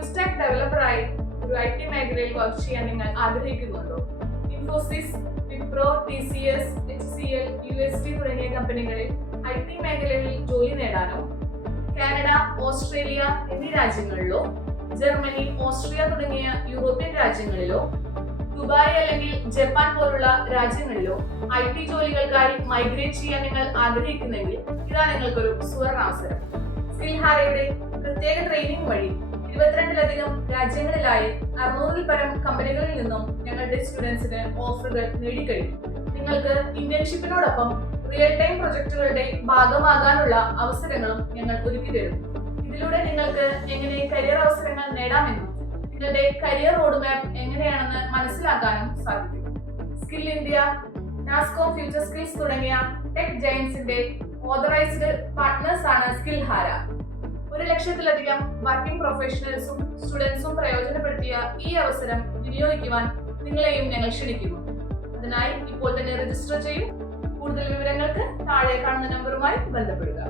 Full stack ഡെവലപ്പറായി ഒരു I T മേഖലയിൽ work ചെയ്യാൻ നിങ്ങൾ ആഗ്രഹിക്കുന്നുണ്ടോ? Infosys Wipro T C S H C L U S T തുടങ്ങിയ കമ്പനികളിൽ ഐ ടി മേഖലയിൽ ജോലി നേടാനോ? കാനഡ ഓസ്ട്രേലിയ എന്നീ രാജ്യങ്ങളിലോ? ജർമ്മനി ഓസ്ട്രിയ തുടങ്ങിയ യൂറോപ്യൻ രാജ്യങ്ങളിലോ? ദുബായ് അല്ലെങ്കിൽ ജപ്പാൻ പോലുള്ള രാജ്യങ്ങളിലോ ഐ ടി ജോലികൾക്കായി മൈഗ്രേറ്റ് ചെയ്യാൻ നിങ്ങൾ ആഗ്രഹിക്കുന്നെങ്കിൽ ഇതാ നിങ്ങൾക്കൊരു സുവർണാവസരം സിൽഹാരയുടെ പ്രത്യേക രാജ്യങ്ങളിലായി അറുന്നൂറിൽ പരം കമ്പനികളിൽ നിന്നും ഞങ്ങളുടെ സ്റ്റുഡൻസിന് ഓഫറുകൾ നേടിക്കഴിഞ്ഞു. നിങ്ങൾക്ക് ഇന്റേൺഷിപ്പിനോടൊപ്പം റിയൽ ടൈം പ്രൊജക്ടുകളുടെ ഭാഗമാകാനുള്ള അവസരങ്ങളും ഞങ്ങൾ ഒരുക്കി തരുന്നു ഇതിലൂടെ നിങ്ങൾക്ക് എങ്ങനെ കരിയർ അവസരങ്ങൾ നേടാമെന്നും നിങ്ങളുടെ കരിയർ റോഡ് മാപ്പ് എങ്ങനെയാണെന്ന് മനസ്സിലാക്കാനും സാധിക്കും. Skill India NASSCOM future skills തുടങ്ങിയ ടെക് ജയൻസിന്റെ ഓതറൈസ്ഡ് പാർട്ട്നേഴ്സ് ആണ് സ്കിൽ ഹാര ലക്ഷത്തിലധികം വർക്കിംഗ് പ്രൊഫഷണൽസും സ്റ്റുഡൻസും പ്രയോജനപ്പെടുത്തിയ ഈ അവസരം വിനിയോഗിക്കുവാൻ നിങ്ങളെയും ഞങ്ങൾ ക്ഷണിക്കുന്നു. അതിനായി ഇപ്പോൾ തന്നെ രജിസ്റ്റർ ചെയ്യൂ. കൂടുതൽ വിവരങ്ങൾക്ക് താഴെ കാണുന്ന നമ്പറുമായി ബന്ധപ്പെടുക.